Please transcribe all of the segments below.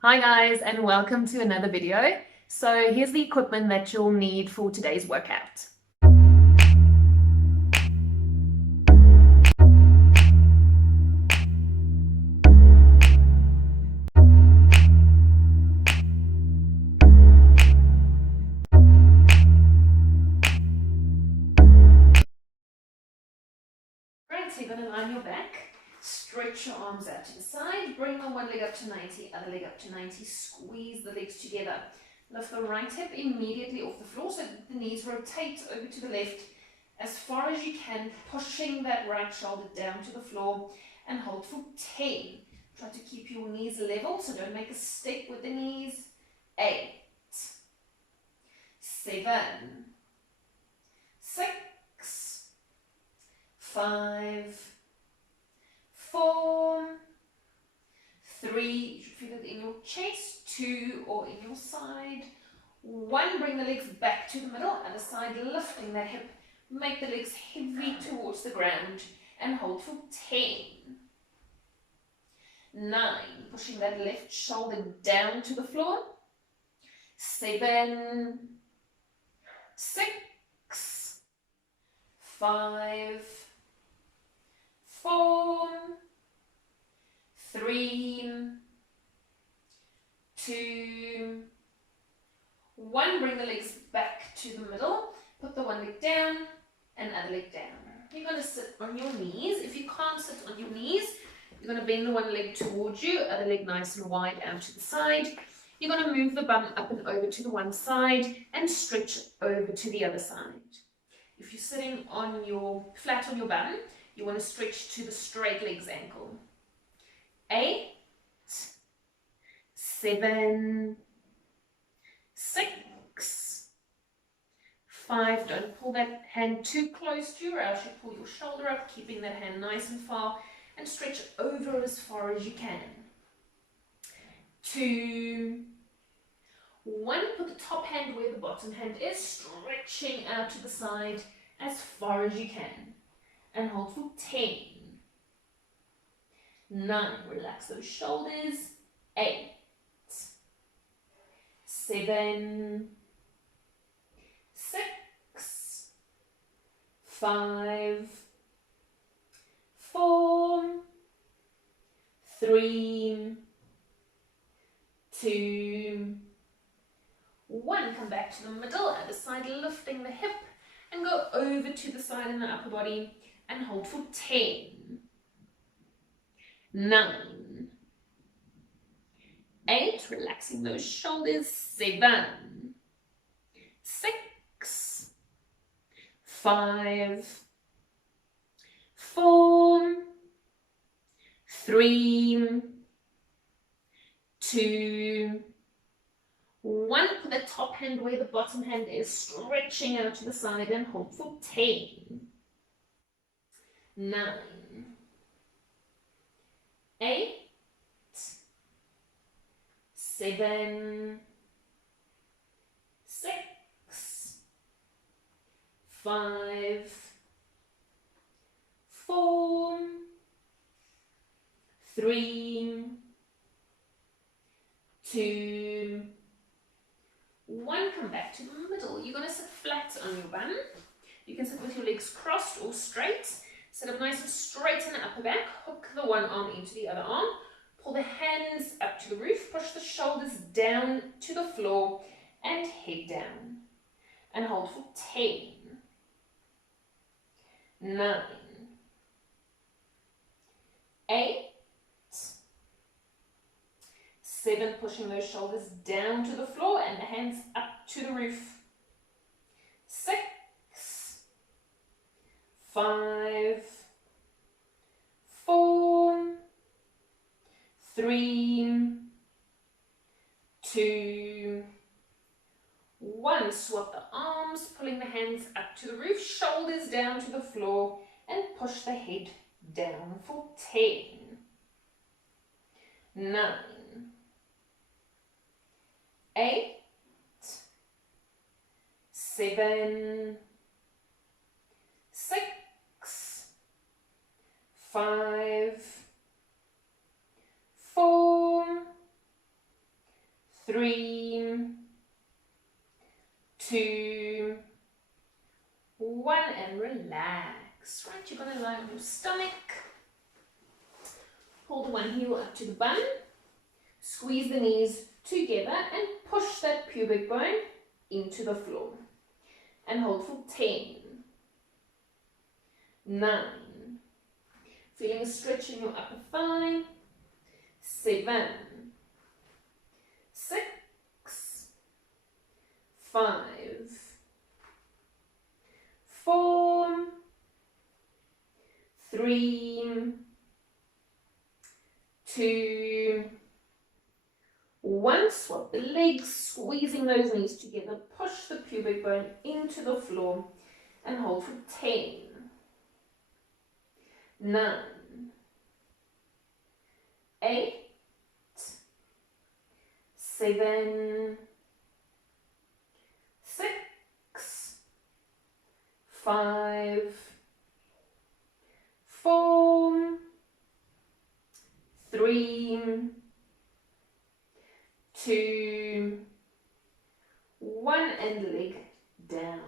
Hi guys, and welcome to another video. So here's the equipment that you'll need for today's workout. Great, so you're going to line your back, stretch your arms out to the side, bring the one leg up to 90, other leg up to 90, squeeze the legs together. Lift the right hip immediately off the floor so the knees rotate over to the left as far as you can, pushing that right shoulder down to the floor and hold for 10. Try to keep your knees level, so don't make a step with the knees. 8, 7, 6, 5, 4, 3, you should feel it in your chest, 2 or in your side, 1, bring the legs back to the middle, other side lifting that hip, make the legs heavy towards the ground and hold for 10, 9, pushing that left shoulder down to the floor, 7, 6, 5, 4, 3, 2, 1. Bring the legs back to the middle. Put the one leg down and other leg down. You're going to sit on your knees. If you can't sit on your knees, you're going to bend the one leg towards you, other leg nice and wide out to the side. You're going to move the bum up and over to the one side and stretch over to the other side. If you're sitting on flat on your bum, you want to stretch to the straight legs ankle. 8, 7, 6, 5. Don't pull that hand too close to you, or else you pull your shoulder up, keeping that hand nice and far, and stretch over as far as you can. 2, 1. Put the top hand where the bottom hand is, stretching out to the side as far as you can, and hold for 10, 9. Relax those shoulders. 8, 7, 6, 5, 4, 3, 2, 1. Come back to the middle, other side lifting the hip, and go over to the side in the upper body and hold for 10, 9, 8. Relaxing those shoulders. 7, 6, 5, 4, 3, 2, 1. Put the top hand where the bottom hand is, stretching out to the side and hold for 10, 9, 8, 7, 6, 5, 4, 3, 2, 1. Come back to the middle. You're going to sit flat on your bum. You can sit with your legs crossed or straight. Sit up nice and straight in the upper back. Hook the one arm into the other arm. Pull the hands up to the roof. Push the shoulders down to the floor and head down. And hold for 10, 9, 8, 7. Pushing those shoulders down to the floor and the hands up to the roof. 6, 5, 4, 3, 2, 1. Swap the arms, pulling the hands up to the roof, shoulders down to the floor, and push the head down for 10, 9, 8, 7, 6, 5, 4, 3, 2, 1, and relax. Right, you're going to lie on your stomach. Pull the one heel up to the bum. Squeeze the knees together and push that pubic bone into the floor. And hold for 10, 9, feeling a stretch in your upper thigh, 7, 6, 5, 4, 3, 2, 1. Swap the legs, squeezing those knees together. Push the pubic bone into the floor and hold for 10, 9, 8, 7, 6, 5, 4, 3, 2, 1, and leg down.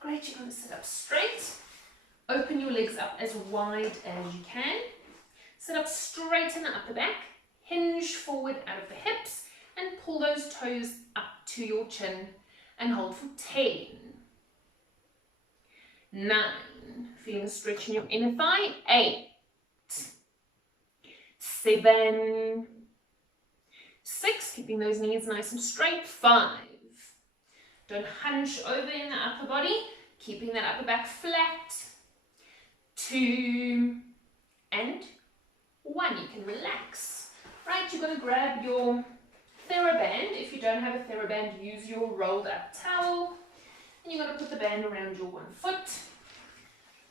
Great, you're going to sit up straight. Open your legs up as wide as you can. Sit up straight in the upper back. Hinge forward out of the hips and pull those toes up to your chin and hold for 10, 9, feeling a stretch in your inner thigh, 8, 7, 6, keeping those knees nice and straight, 5, don't hunch over in the upper body, keeping that upper back flat, 2, and 1, you can relax. Right, you're going to grab your TheraBand. If you don't have a TheraBand, use your rolled up towel. And you're going to put the band around your one foot.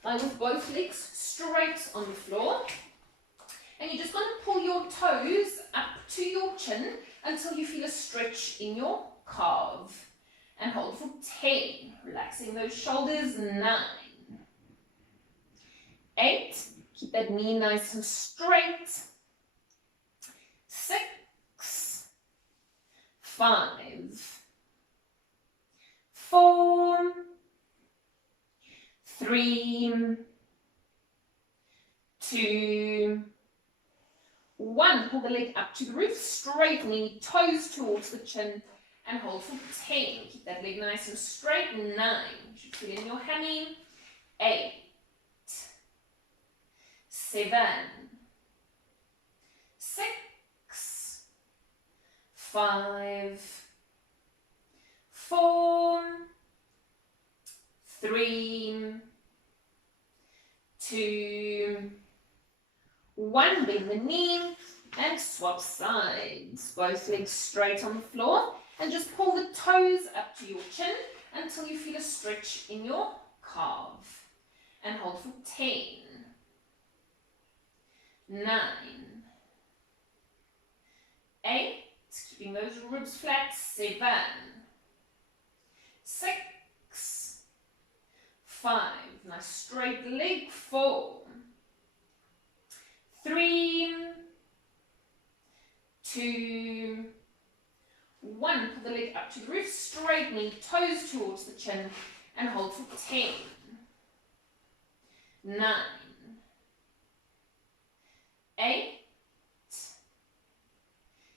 Lie with both legs straight on the floor. And you're just going to pull your toes up to your chin until you feel a stretch in your calf. And hold for 10. Relaxing those shoulders, 9, 8. Keep that knee nice and straight. 6, 5, 4, 3, 2, 1. Pull the leg up to the roof, straight knee, toes towards the chin, and hold for 10. Keep that leg nice and straight. 9. You should feel in your hammy. 8, 7, 6, 5, 4, 3, 2, 1. Bend the knee and swap sides. Both legs straight on the floor and just pull the toes up to your chin until you feel a stretch in your calf. And hold for 10, 9, 8, keeping those ribs flat, 7, 6, 5, nice straight leg, 4, 3, 2, 1. Pull the leg up to the roof, straight knee, toes towards the chin, and hold for 10, 9, 8,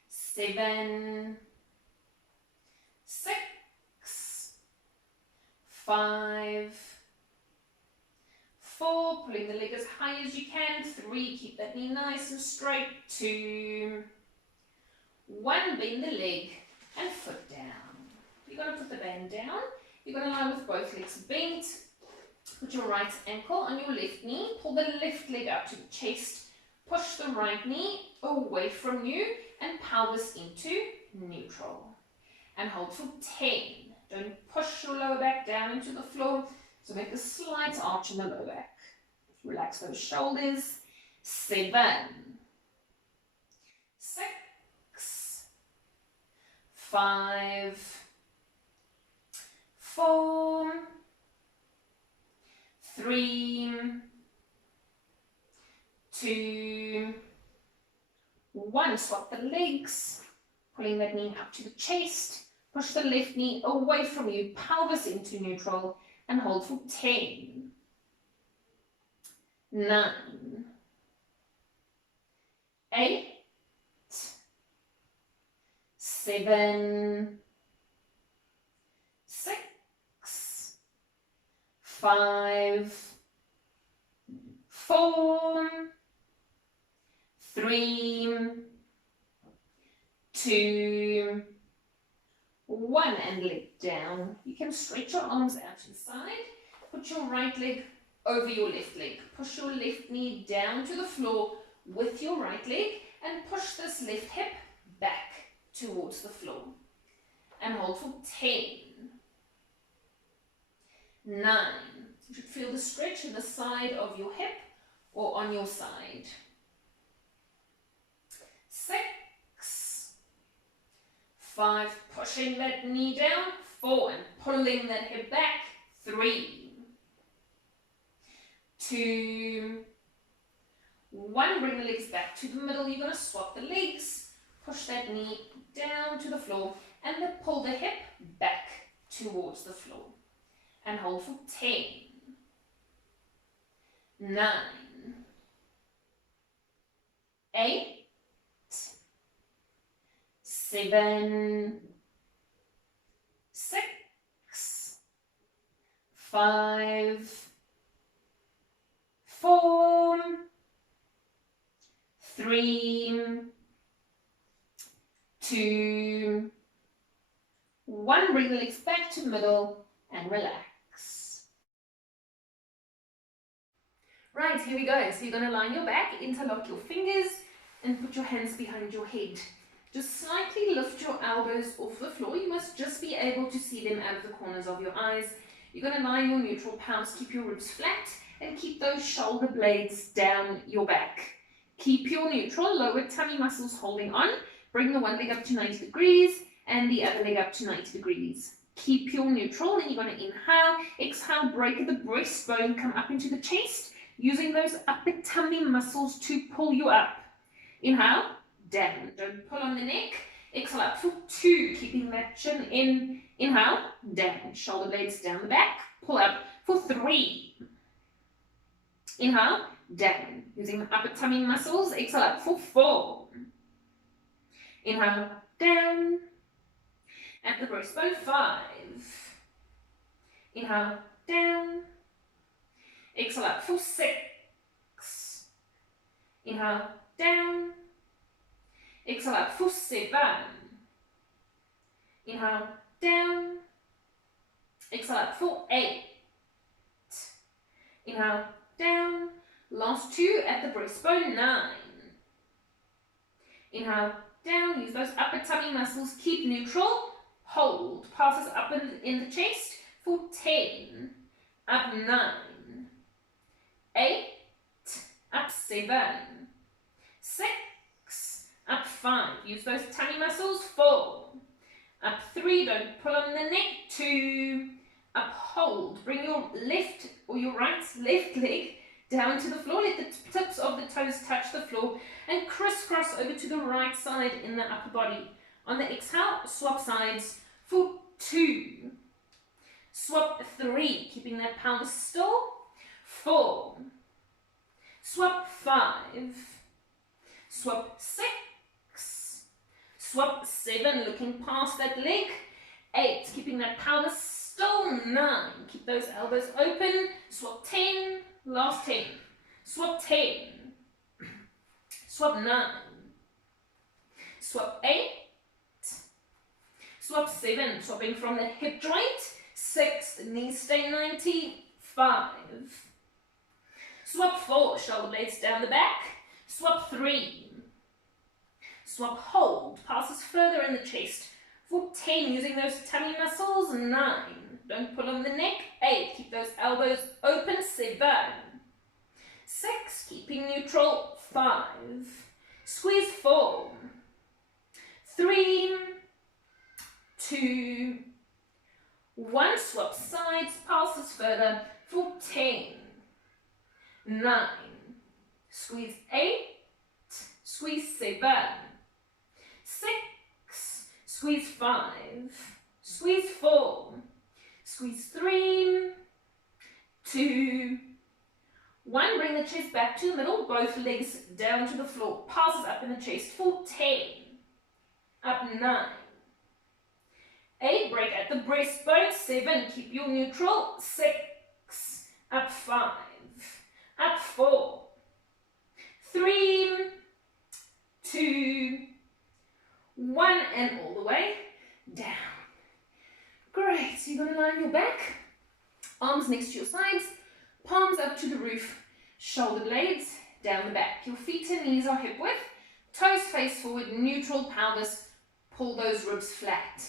7, 6, 5, 4, pulling the leg as high as you can, 3, keep that knee nice and straight, 2, 1, bend the leg and foot down. You're going to put the band down, you're going to lie with both legs bent, put your right ankle on your left knee, pull the left leg up to the chest, push the right knee away from you and pelvis into neutral. And hold for 10. Don't push your lower back down into the floor, so make a slight arch in the lower back. Relax those shoulders. 7, 6, 5, 4, 3, 2, 1. Swap the legs. pulling that knee up to the chest. Push the left knee away from you, pelvis into neutral, and hold for 10, 9, 8, 7, 6, 5, 4, 3, 2, 1, and leg down. You can stretch your arms out to the side. Put your right leg over your left leg. Push your left knee down to the floor with your right leg and push this left hip back towards the floor. And hold for 10, 9. You should feel the stretch in the side of your hip or on your side. 6, 5, pushing that knee down. 4, and pulling that hip back. 3, 2, 1. Bring the legs back to the middle. You're going to swap the legs. Push that knee down to the floor and then pull the hip back towards the floor. And hold for 10, 9, 8, 7, 6, 5, 4, 3, 2, 1. Bring the legs back to the middle and relax. Right, here we go. So you're going to line your back, interlock your fingers, and put your hands behind your head. Just slightly lift your elbows off the floor. You must just be able to see them out of the corners of your eyes. You're going to lie in your neutral pounce, keep your ribs flat, and keep those shoulder blades down your back. Keep your neutral, lower tummy muscles holding on. Bring the one leg up to 90 degrees and the other leg up to 90 degrees. Keep your neutral, and you're going to inhale, exhale, break the breastbone, come up into the chest, using those upper tummy muscles to pull you up. Inhale, down, don't pull on the neck. Exhale up for 2, keeping that chin in. Inhale, down, shoulder blades down the back, pull up for 3. Inhale, down, using the upper tummy muscles. Exhale up for 4. Inhale, down, at the breastbone. 5. Inhale, down. Exhale up for 6. Inhale, down. Exhale up for 7. Inhale, down. Exhale up for 8. Inhale, down. Last 2 at the breastbone. 9. Inhale, down. Use those upper tummy muscles. Keep neutral. Hold. Passes up in the chest for 10. Up 9. 8. Up 7. 6. Up 5. Use those tummy muscles. 4. Up 3. Don't pull on the neck. 2. Up, hold. Bring your left or your left leg down to the floor. Let the tips of the toes touch the floor and crisscross over to the right side in the upper body. On the exhale, swap sides for 2. Swap 3, keeping that pelvis still. 4. Swap 5. Swap 6. Swap 7, looking past that leg. 8, keeping that pelvis still. 9, keep those elbows open. Swap 10, last 10. Swap 10. Swap 9. Swap 8. Swap 7, swapping from the hip joint. 6, the knees stay 90. 5. Swap 4, shoulder blades down the back. Swap 3. Swap, hold, passes further in the chest. For 10, using those tummy muscles. 9, don't pull on the neck. 8, keep those elbows open. 7. 6, keeping neutral. 5. Squeeze 4. 3. 2. 1. Swap sides, passes further. For 10. 9. Squeeze 8. Squeeze 7. 6. squeeze 5, squeeze 4, squeeze 3, 2, 1. Bring the chest back to the middle, both legs down to the floor. Passes up in the chest for 10, up 9, 8. Break at the breastbone. 7. Keep your neutral. 6, up 5, up 4, 3, 2, 1, and all the way down. Great. So you're going to lie on your back, arms next to your sides, palms up to the roof, shoulder blades down the back. Your feet and knees are hip width, toes face forward, neutral pelvis, pull those ribs flat.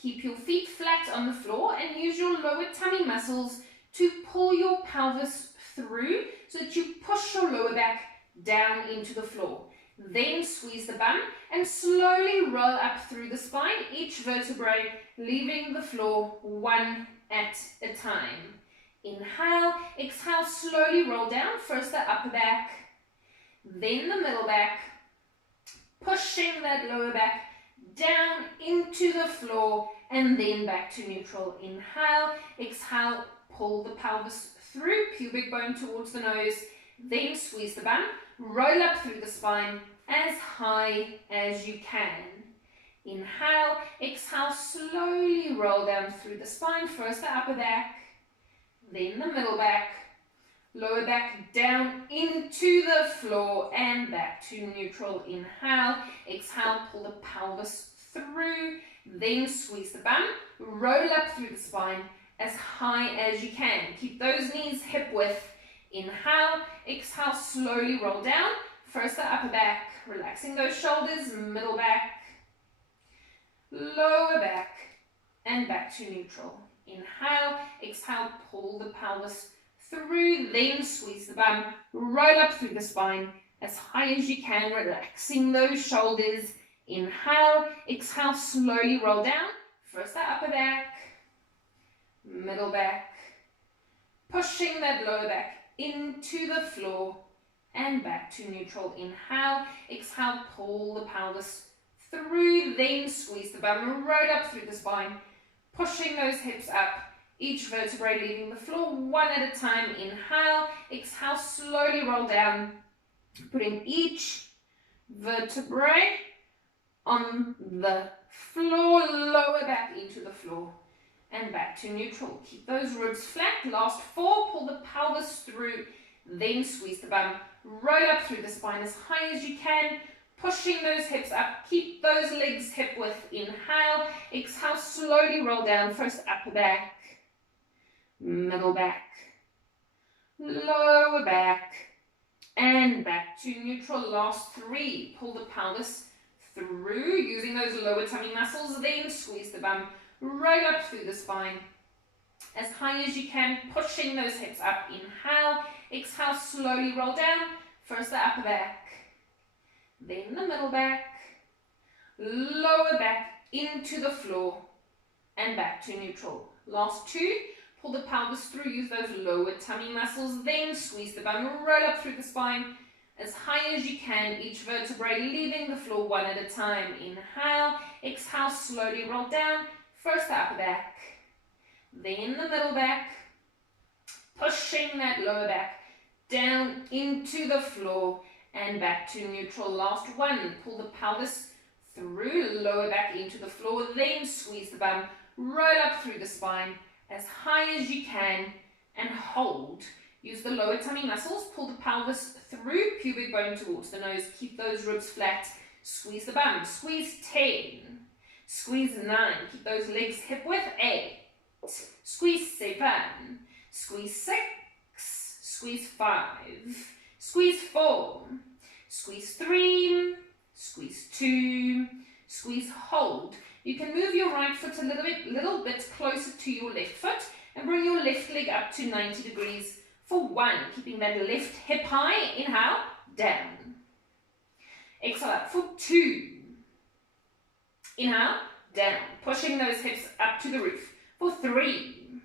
Keep your feet flat on the floor and use your lower tummy muscles to pull your pelvis through so that you push your lower back down into the floor. Then squeeze the bum and slowly roll up through the spine, each vertebrae leaving the floor one at a time. Inhale, exhale, slowly roll down, first the upper back, then the middle back, pushing that lower back down into the floor and then back to neutral. Inhale, exhale, pull the pelvis through, pubic bone towards the nose, then squeeze the bum, roll up through the spine as high as you can. Inhale, exhale, slowly roll down through the spine, first the upper back, then the middle back, lower back down into the floor and back to neutral. Inhale, exhale, pull the pelvis through, then squeeze the bum, roll up through the spine as high as you can. Keep those knees hip width. Inhale, exhale, slowly roll down, first the upper back, relaxing those shoulders, middle back, lower back, and back to neutral. Inhale, exhale, pull the pelvis through, then squeeze the bum, roll up through the spine as high as you can, relaxing those shoulders. Inhale, exhale, slowly roll down, first the upper back, middle back, pushing that lower back into the floor and back to neutral. Inhale, exhale, pull the pelvis through, then squeeze the bum, roll up through the spine, pushing those hips up, each vertebrae leaving the floor one at a time. Inhale, exhale, slowly roll down, putting each vertebrae on the floor, lower back into the floor and back to neutral. Keep those ribs flat. Last 4, pull the pelvis through, then squeeze the bum, roll up through the spine as high as you can, pushing those hips up, keep those legs hip width. Inhale, exhale, slowly roll down, first upper back, middle back, lower back, and back to neutral. Last 3, pull the pelvis through, using those lower tummy muscles, then squeeze the bum, roll up through the spine as high as you can, pushing those hips up. Inhale, exhale, slowly roll down, first the upper back, then the middle back, lower back into the floor and back to neutral. Last 2, pull the pelvis through, use those lower tummy muscles, then squeeze the bum, roll up through the spine as high as you can, each vertebrae leaving the floor one at a time. Inhale, exhale, slowly roll down, first the upper back, then the middle back, pushing that lower back down into the floor and back to neutral. Last 1, pull the pelvis through, lower back into the floor, then squeeze the bum, roll up through the spine as high as you can and hold. Use the lower tummy muscles, pull the pelvis through, pubic bone towards the nose, keep those ribs flat, squeeze the bum, squeeze 10, squeeze 9, keep those legs hip width, 8, squeeze 7, squeeze 6, squeeze 5, squeeze 4, squeeze 3, squeeze 2, squeeze, hold. You can move your right foot a little bit closer to your left foot and bring your left leg up to 90 degrees for 1, keeping that left hip high. Inhale, down. Exhale up for 2. Inhale, down, pushing those hips up to the roof for 3.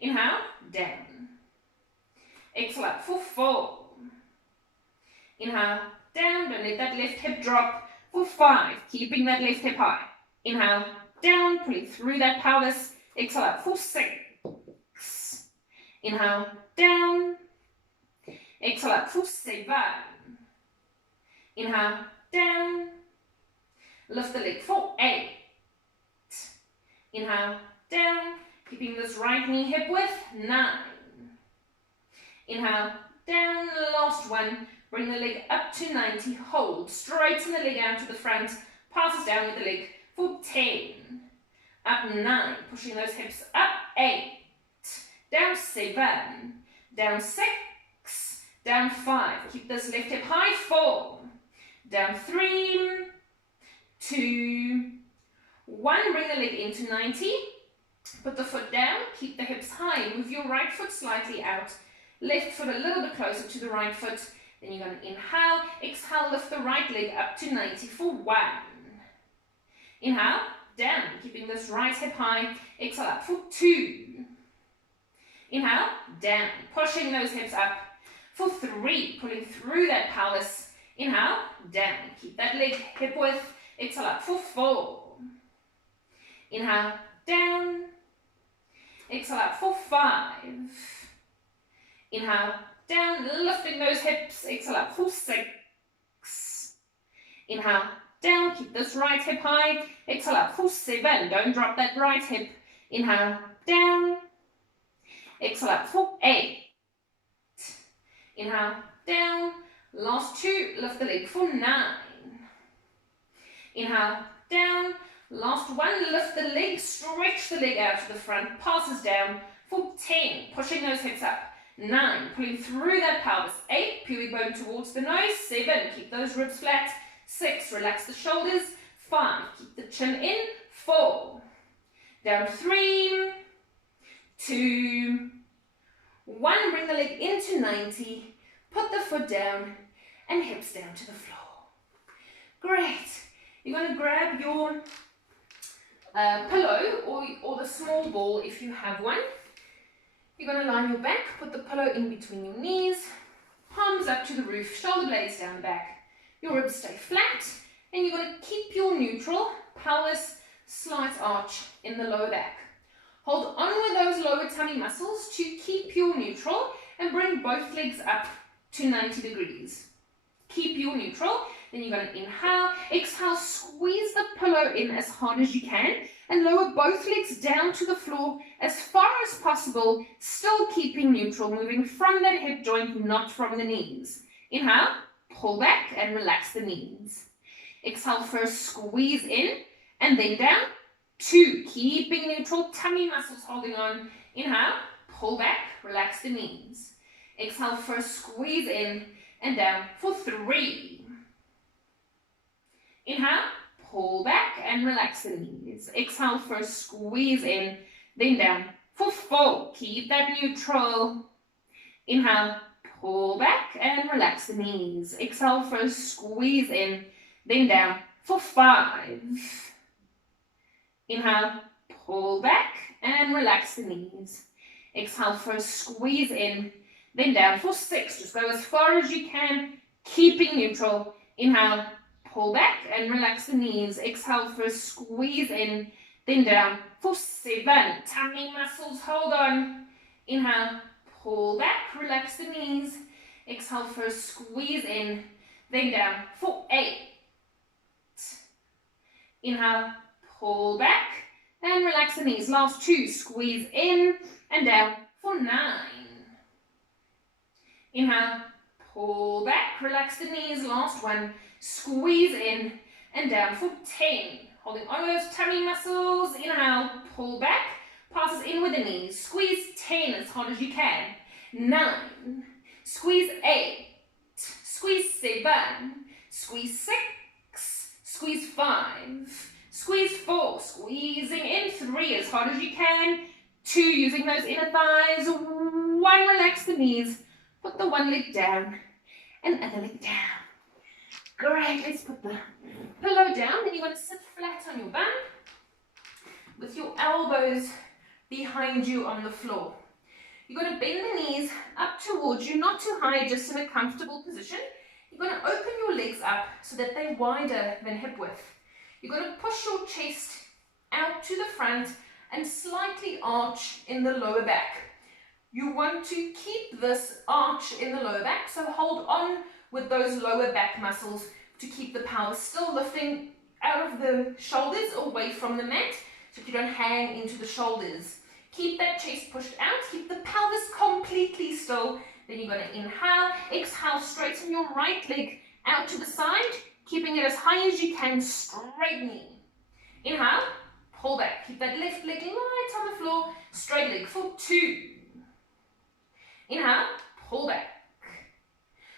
Inhale, down. Exhale up for 4. Inhale, down, don't let that left hip drop for 5, keeping that left hip high. Inhale, down, pulling through that pelvis. Exhale up for 6. Inhale, down. Exhale up for 7. Inhale, down. Lift the leg for 8. Inhale, down. Keeping this right knee hip width, 9. Inhale, down, last one. Bring the leg up to 90, hold. Straighten the leg out to the front. Passes down with the leg for 10. Up 9, pushing those hips up, 8. Down 7. Down 6. Down 5. Keep this left hip high, 4. Down 3. 2. 1, bring the leg into 90. Put the foot down, keep the hips high. Move your right foot slightly out. Left foot a little bit closer to the right foot. Then you're going to inhale, exhale, lift the right leg up to 90 for 1. Inhale, down, keeping this right hip high. Exhale up for 2. Inhale, down, pushing those hips up for 3, pulling through that pelvis. Inhale, down, keep that leg hip width. Exhale up for 4. Inhale, down. Exhale up for 5. Inhale, down, lifting those hips. Exhale up for 6. Inhale, down, keep this right hip high. Exhale up for 7. Don't drop that right hip. Inhale, down. Exhale up for 8. Inhale, down. Last 2, lift the leg for 9. Inhale, down. Last 1, lift the leg, stretch the leg out to the front, passes down for 10, pushing those hips up. 9, pulling through that pelvis. 8, pubic bone towards the nose. 7, keep those ribs flat. 6, relax the shoulders. 5, keep the chin in. 4, down 3, 2, 1, bring the leg into 90, put the foot down and hips down to the floor. Great. You're going to grab your pillow or the small ball if you have one. You're going to lie on your back, put the pillow in between your knees, palms up to the roof, shoulder blades down the back. Your ribs stay flat, and you're going to keep your neutral, pelvis, slight arch in the lower back. Hold on with those lower tummy muscles to keep your neutral and bring both legs up to 90 degrees. Keep your neutral. Then you're going to inhale, exhale, squeeze the pillow in as hard as you can and lower both legs down to the floor as far as possible, still keeping neutral, moving from that hip joint, not from the knees. Inhale, pull back and relax the knees. Exhale, first squeeze in and then down. 2, keeping neutral, tummy muscles holding on. Inhale, pull back, relax the knees. Exhale, first squeeze in and down for 3. Inhale, pull back and relax the knees. Exhale, first squeeze in, then down for 4. Keep that neutral. Inhale, pull back and relax the knees. Exhale, first squeeze in, then down for 5. Inhale, pull back and relax the knees. Exhale, first squeeze in, then down for 6. Just go as far as you can, keeping neutral. Inhale, pull back and relax the knees. Exhale, first squeeze in, then down for 7. Tummy muscles, hold on. Inhale, pull back, relax the knees. Exhale, first squeeze in, then down for 8. Inhale, pull back and relax the knees. Last 2, squeeze in and down for 9. Inhale, pull back, relax the knees. Last 1, squeeze in and down for 10. Holding on those tummy muscles. Inhale, pull back, passes in with the knees. Squeeze 10 as hard as you can. 9, squeeze 8, squeeze 7, squeeze 6, squeeze 5, squeeze 4, squeezing in 3 as hard as you can. 2, using those inner thighs. 1, relax the knees. Put the one leg down and other leg down. Great, let's put the pillow down. Then you're going to sit flat on your bum with your elbows behind you on the floor. You're going to bend the knees up towards you, not too high, just in a comfortable position. You're going to open your legs up up so that they're wider than hip width. You're going to push your chest out to the front and slightly arch in the lower back. You want to keep this arch in the lower back, so hold on with those lower back muscles to keep the pelvis still, lifting out of the shoulders away from the mat so that you don't hang into the shoulders. Keep that chest pushed out, keep the pelvis completely still. Then you're going to inhale, exhale, straighten your right leg out to the side, keeping it as high as you can, straight knee. Inhale, pull back, keep that left leg light on the floor, straight leg for 2. Inhale, pull back,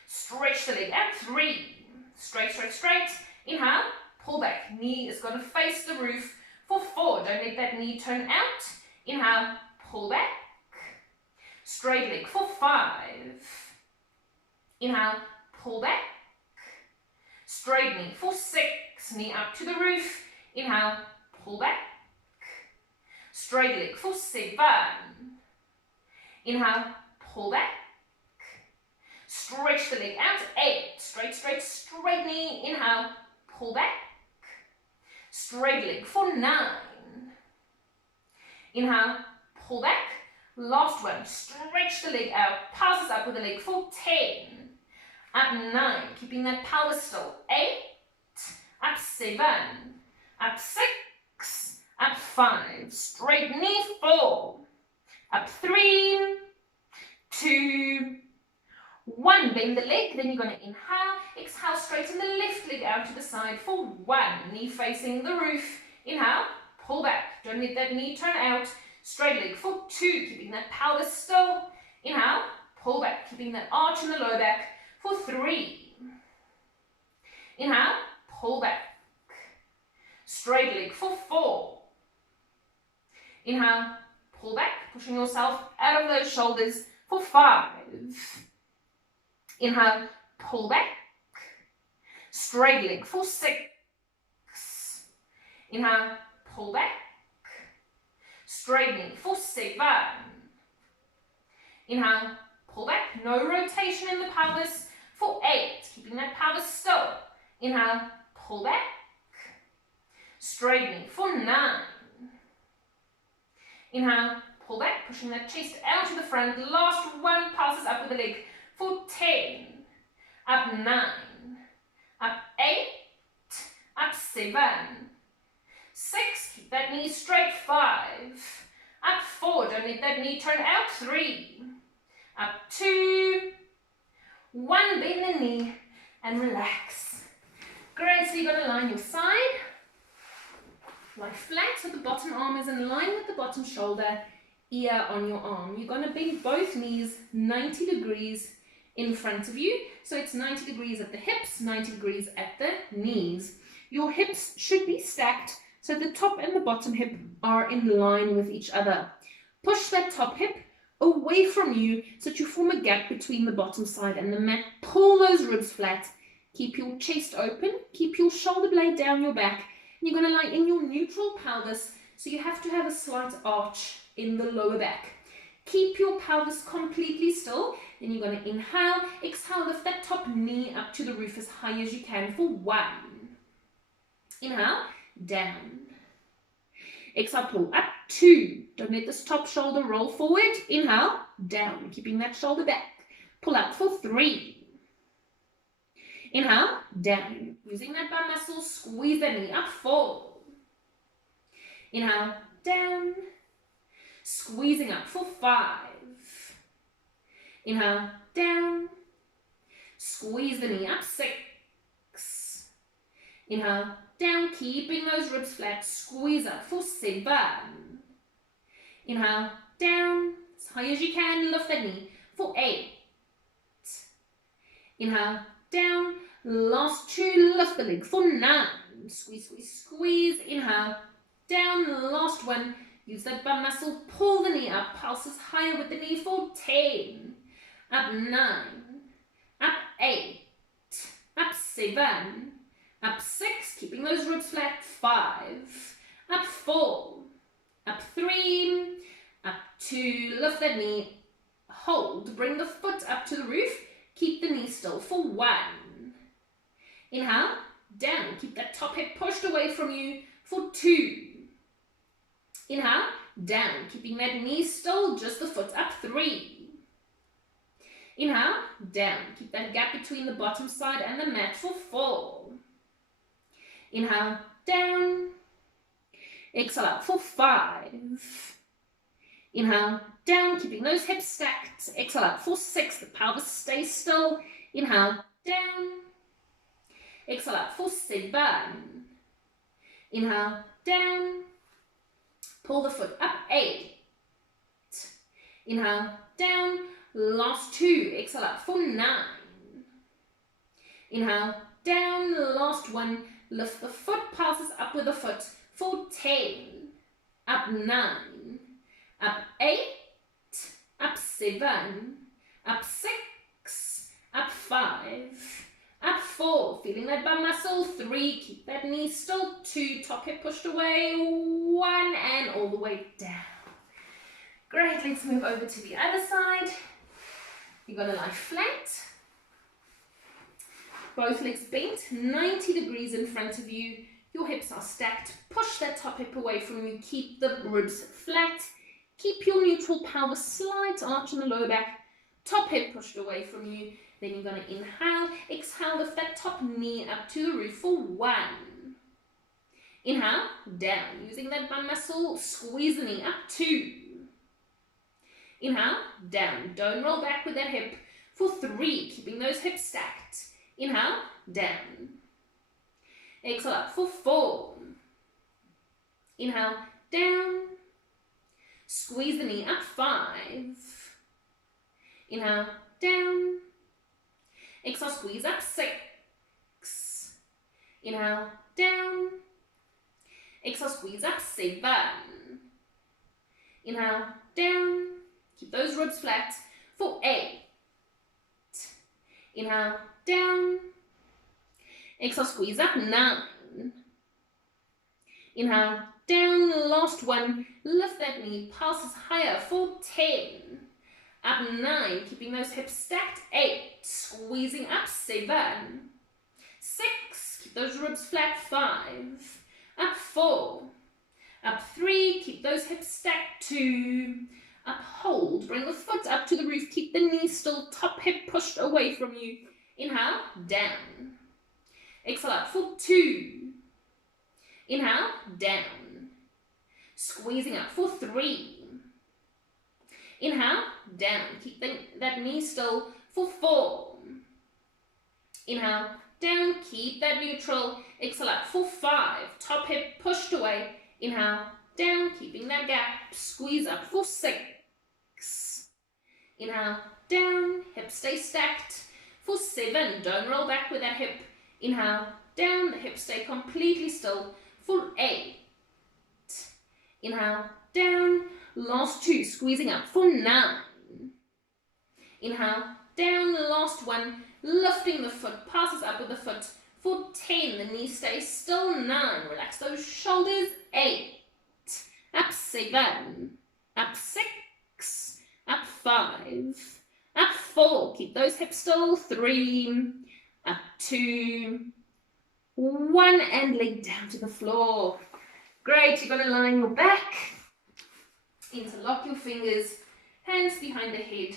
stretch the leg out, 3, straight, straight, straight. Inhale, pull back, knee is going to face the roof for 4, don't let that knee turn out. Inhale, pull back, straight leg for 5. Inhale, pull back, straight knee for 6, knee up to the roof. Inhale, pull back, straight leg for 7. Inhale, pull back, stretch the leg out, 8, straight, straight, straight knee. Inhale, pull back, straight leg for 9. Inhale, pull back, last one, stretch the leg out, passes up with the leg for 10, up 9, keeping that pelvis still, 8, up 7, up 6, up 5, straight knee, 4, up 3, 2, 1, bend the leg, then you're going to inhale, exhale, straighten the left leg out to the side for 1, knee facing the roof. Inhale, pull back, don't let that knee turn out, straight leg for 2, keeping that pelvis still. Inhale, pull back, keeping that arch in the lower back for 3. Inhale, pull back, straight leg for 4. Inhale, pull back, pushing yourself out of those shoulders for 5. Inhale, pull back, straight leg for 6. Inhale, pull back, straight knee for 7. Inhale, pull back, no rotation in the pelvis for 8, keeping that pelvis still. Inhale, pull back, straight knee for 9. Inhale, pull back, pushing that chest out to the front. Last one, passes up with the leg for 10, up 9, up 8, up 7, 6, keep that knee straight, 5, up 4, don't let that knee turn out, 3, up 2, 1, bend the knee and relax. Great, so you're going to line your side, lie flat so the bottom arm is in line with the bottom shoulder, ear on your arm. You're going to bend both knees 90 degrees in front of you. So it's 90 degrees at the hips, 90 degrees at the knees. Your hips should be stacked so the top and the bottom hip are in line with each other. Push that top hip away from you so that you form a gap between the bottom side and the mat. Pull those ribs flat. Keep your chest open. Keep your shoulder blade down your back. And you're going to lie in your neutral pelvis, so you have to have a slight arch in the lower back. Keep your pelvis completely still. Then you're going to inhale, exhale, lift that top knee up to the roof as high as you can for 1. Inhale, down. Exhale, pull up, 2. Don't let this top shoulder roll forward. Inhale, down, keeping that shoulder back. Pull up for 3. Inhale, down. Using that bum muscle, squeeze that knee up, 4. Inhale, down. Squeezing up for 5. Inhale, down. Squeeze the knee up, 6. Inhale, down, keeping those ribs flat. Squeeze up for 7. Inhale, down, as high as you can. Lift that knee for 8. Inhale, down. Last 2, lift the leg for 9. Squeeze, squeeze, squeeze. Inhale, down. Last 1. Use that bum muscle, pull the knee up, pulses higher with the knee for 10, up 9, up 8, up 7, up 6, keeping those ribs flat, 5, up 4, up 3, up 2, lift that knee, hold, bring the foot up to the roof, keep the knee still for 1, Inhale, down. Keep that top hip pushed away from you for 2. Inhale, down. Keeping that knee still, just the foot up. 3. Inhale, down. Keep that gap between the bottom side and the mat for 4. Inhale, down. Exhale out for 5. Inhale, down, keeping those hips stacked. Exhale out for 6. The pelvis stays still. Inhale, down. Exhale out for 7. Inhale, down. Pull the foot up. 8. Inhale, down. Last 2. Exhale out for 9. Inhale, down. Last 1. Lift the foot, passes up with the foot for 10. Up 9. Up 8. Up 7. Up 6. Up 5. Up 4. Feeling that bum muscle. 3. Keep that knee still. 2. Top hip pushed away. 1. And all the way down. Great. Let's move over to the other side. You're going to lie flat. Both legs bent, 90 degrees in front of you. Your hips are stacked. Push that top hip away from you. Keep the ribs flat. Keep your neutral pelvis, slight arch in the lower back. Top hip pushed away from you. Then you're going to inhale. Exhale, lift that top knee up to the roof for 1. Inhale, down. Using that bum muscle, squeeze the knee up. 2. Inhale, down. Don't roll back with that hip for 3. Keeping those hips stacked. Inhale, down. Exhale up for 4. Inhale, down. Squeeze the knee up. 5. Inhale, down. Exhale, squeeze up. 6. Inhale, down. Exhale, squeeze up. 7. Inhale, down. Keep those ribs flat for 8. Inhale, down. Exhale, squeeze up. 9. Inhale, down. Last 1. Lift that knee, passes higher for 10. Up 9. Keeping those hips stacked. 8. Squeezing up. 7. 6. Keep those ribs flat. 5. Up 4. Up 3. Keep those hips stacked. 2. Up, hold. Bring the foot up to the roof. Keep the knee still. Top hip pushed away from you. Inhale, down. Exhale out for 2. Inhale, down. Squeezing out for 3. Inhale, down. Keep that knee still for 4. Inhale, down. Keep that neutral. Exhale out for 5. Top hip pushed away. Inhale, down. Keeping that gap. Squeeze up for 6. Inhale, down. Hips stay stacked. For 7, don't roll back with that hip. Inhale, down, the hips stay completely still. For 8. Inhale, down. Last 2, squeezing up for 9. Inhale, down, last 1, lifting the foot, passes up with the foot. For 10, the knee stays still. 9, relax those shoulders. 8. Up 7. Up 6. Up 5. Up 4, keep those hips still. 3, up 2, 1, and leg down to the floor. Great, you're going to lie on your back. Interlock your fingers, hands behind the head,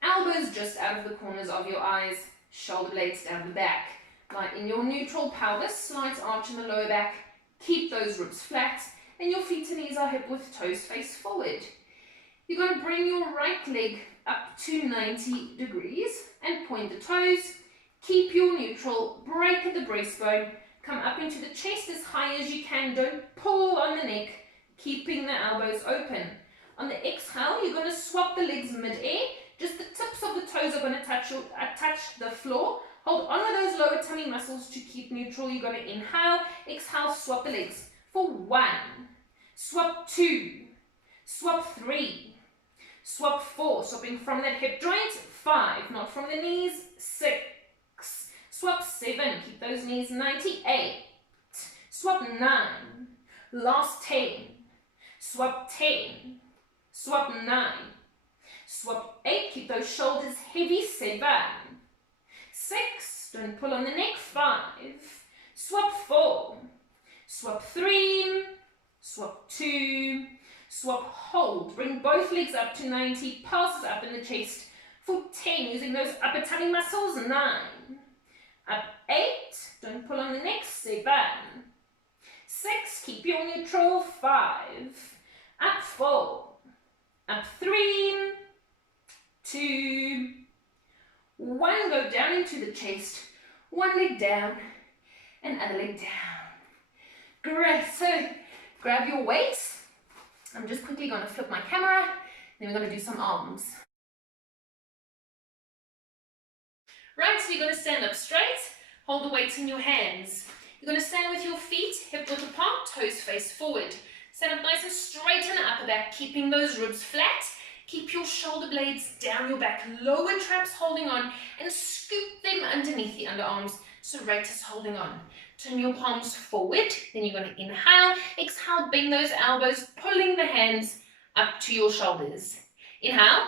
elbows just out of the corners of your eyes, shoulder blades down the back. Lie in your neutral pelvis, slight arch in the lower back. Keep those ribs flat, and your feet and knees are hip width, toes face forward. You're going to bring your right leg up to 90 degrees and point the toes. Keep your neutral, break at the breastbone, come up into the chest as high as you can. Don't pull on the neck, keeping the elbows open. On the exhale, you're going to swap the legs mid-air. Just the tips of the toes are going to touch the floor. Hold on to those lower tummy muscles to keep neutral. You're going to inhale, exhale, swap the legs. For 1, swap 2, swap 3, swap 4, swapping from that hip joint. 5, not from the knees. 6, swap 7, keep those knees. 98, swap 9, last 10, swap 10, swap 9, swap 8, keep those shoulders heavy. 7, 6, Don't pull on the neck. 5. Swap 4. Swap 3. Swap 2. Swap, hold. Bring both legs up to 90. Pulses up in the chest for 10. Using those upper tummy muscles. 9. Up 8. Don't pull on the neck. 7. 6. Keep your neutral. 5. Up 4. Up 3. 2. 1. Go down into the chest. One leg down and other leg down. Great. So grab your weights. I'm just quickly going to flip my camera. Then we're going to do some arms. Right, so you're going to stand up straight. Hold the weights in your hands. You're going to stand with your feet hip width apart, toes face forward. Stand up nice and straight in the upper back, keeping those ribs flat. Keep your shoulder blades down your back, lower traps holding on, and scoop them underneath the underarms. Serratus holding on. Turn your palms forward, then you're going to inhale, exhale, bend those elbows, pulling the hands up to your shoulders. Inhale,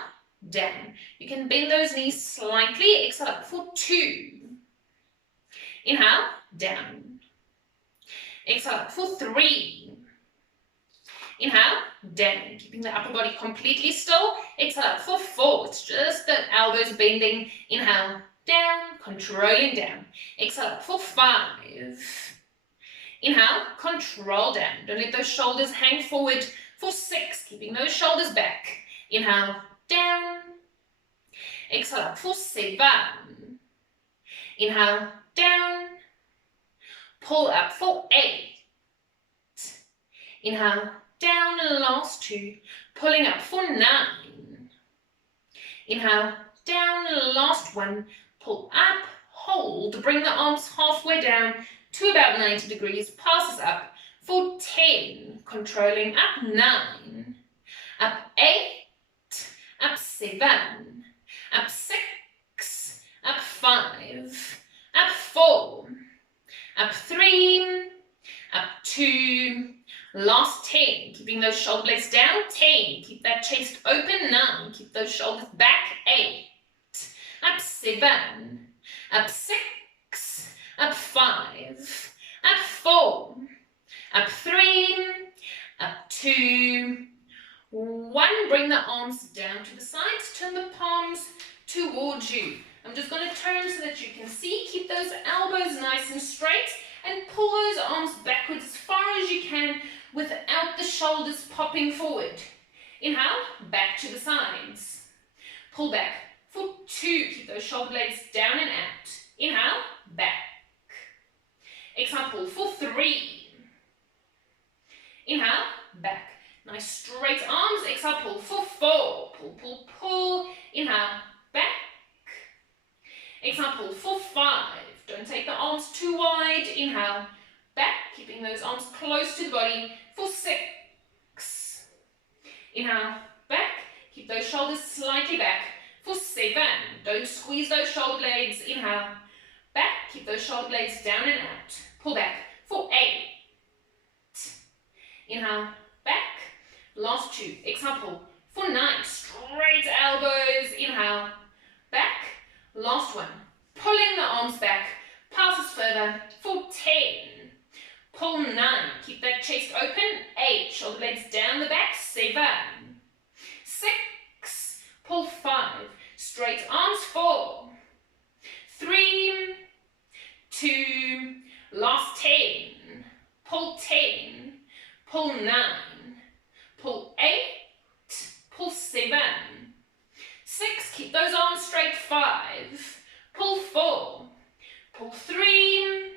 down. You can bend those knees slightly, exhale up for 2. Inhale, down. Exhale up for 3. Inhale, down, keeping the upper body completely still. Exhale up for 4. It's just the elbows bending. Inhale, down, controlling down. Exhale up for 5. Inhale, control down. Don't let those shoulders hang forward for 6, keeping those shoulders back. Inhale, down. Exhale up for 7. Inhale, down. Pull up for 8. Inhale, down, last 2. Pulling up for 9. Inhale, down, last 1. Pull up, hold, bring the arms halfway down to about 90 degrees, passes up for 10, controlling up 9, up 8, up 7, up 6, up 5, up 4, up 3, up 2, last 10, keeping those shoulder blades down, 10, keep that chest open, 9, keep those shoulders back, 8, up 7, up 6, up 5, up 4, up 3, up 2, 1. Bring the arms down to the sides, turn the palms towards you. I'm just going to turn so that you can see. Keep those elbows nice and straight and pull those arms backwards as far as you can without the shoulders popping forward. Inhale, back to the sides. Pull back for 2. Keep those shoulder blades down and out. Inhale, back. Exhale, pull for 3. Inhale, back. Nice straight arms. Exhale, pull for 4. Pull, pull, pull. Inhale, back. Exhale, pull for 5. Don't take the arms too wide. Inhale, back. Keeping those arms close to the body for 6. Inhale, back. Keep those shoulders slightly back for 7. Don't squeeze those shoulder blades. Inhale, back. Keep those shoulder blades down and out. Pull back for 8. Inhale, back. Last 2. Exhale, pull for 9. Straight elbows. Inhale, back. Last 1. Pulling the arms back. Passes further for 10. Pull 9. Keep that chest open. 8. Shoulder blades down the back. 7. 6. Pull 5. Straight arms. 4. 3. 2. Last 10. Pull 10. Pull 9. Pull 8. Pull 7. 6. Keep those arms straight. 5. Pull 4. Pull 3.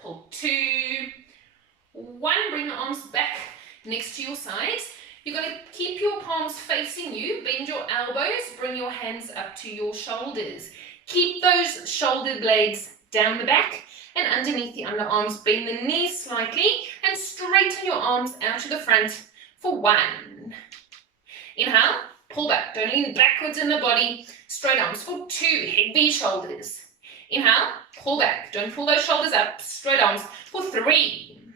Pull 2. 1. Bring the arms back next to your sides. You're going to keep your palms facing you. Bend your elbows. Bring your hands up to your shoulders. Keep those shoulder blades down the back and underneath the underarms. Bend the knees slightly and straighten your arms out to the front for 1. Inhale, pull back. Don't lean backwards in the body. Straight arms for 2. Heavy shoulders. Inhale, pull back. Don't pull those shoulders up. Straight arms for 3.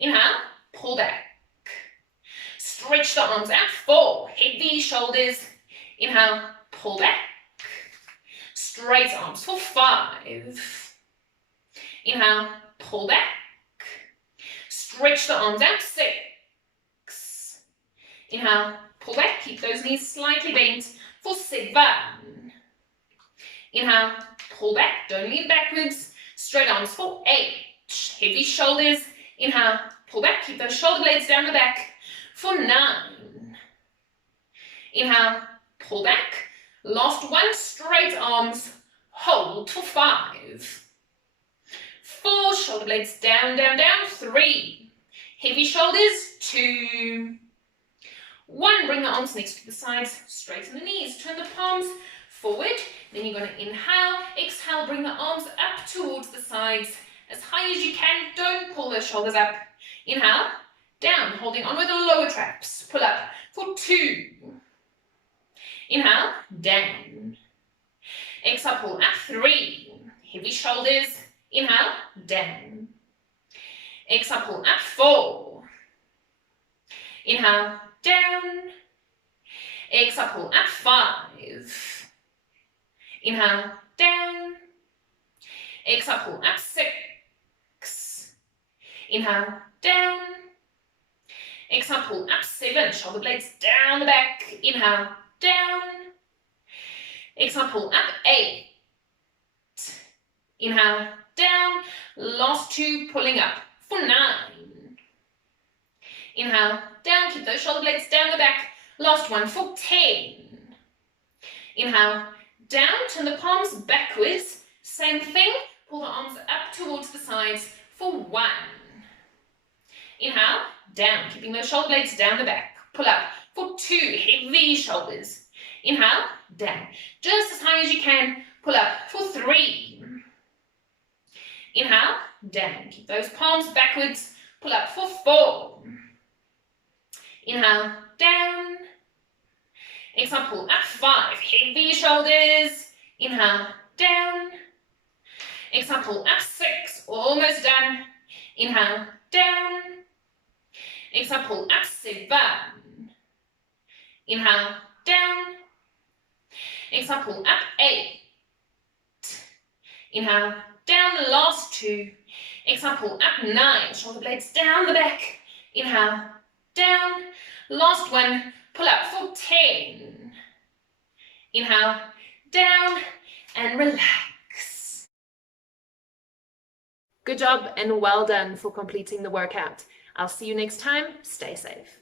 Inhale, pull back. Stretch the arms out. 4. Heavy shoulders. Inhale, pull back. straight arms for 5. Inhale, pull back. Stretch the arms out, 6. Inhale, pull back, keep those knees slightly bent for 7. Inhale, pull back, don't lean backwards. Straight arms for 8. Heavy shoulders. Inhale, pull back, keep those shoulder blades down the back for 9. Inhale, pull back. Last one, straight arms, hold for 5. 4, shoulder blades down, down, down. 3, heavy shoulders. 2, 1, bring the arms next to the sides, straighten the knees, turn the palms forward. Then you're going to inhale, exhale, bring the arms up towards the sides as high as you can. Don't pull those shoulders up. Inhale, down, holding on with the lower traps. Pull up for 2. Inhale, down. Exhale, pull up. 3, heavy shoulders. Inhale, down. Exhale, pull up. 4. Inhale, down. Exhale, pull up. 5. Inhale, down. Exhale, pull up. 6. Inhale, down. Exhale, pull up. 7. Shoulder blades down the back. Inhale, down. Exhale, pull up. 8. Inhale, down. Last 2, pulling up for 9. Inhale, down. Keep those shoulder blades down the back. Last one for 10. Inhale, down. Turn the palms backwards. Same thing. Pull the arms up towards the sides for 1. Inhale, down. Keeping those shoulder blades down the back. Pull up for 2. Heavy shoulders. Inhale, down. Just as high as you can. Pull up for 3. Inhale, down. Keep those palms backwards. Pull up for 4. Inhale, down. Exhale, pull up. 5. Heavy shoulders. Inhale, down. Exhale, pull up. 6. Almost done. Inhale, down. Exhale, pull up. 7. Inhale, down. Exhale, pull up. 8. Inhale, down. Last 2. Exhale, pull up. 9. Shoulder blades down the back. Inhale, down. Last one. Pull up for 10. Inhale, down, and relax. Good job and well done for completing the workout. I'll see you next time. Stay safe.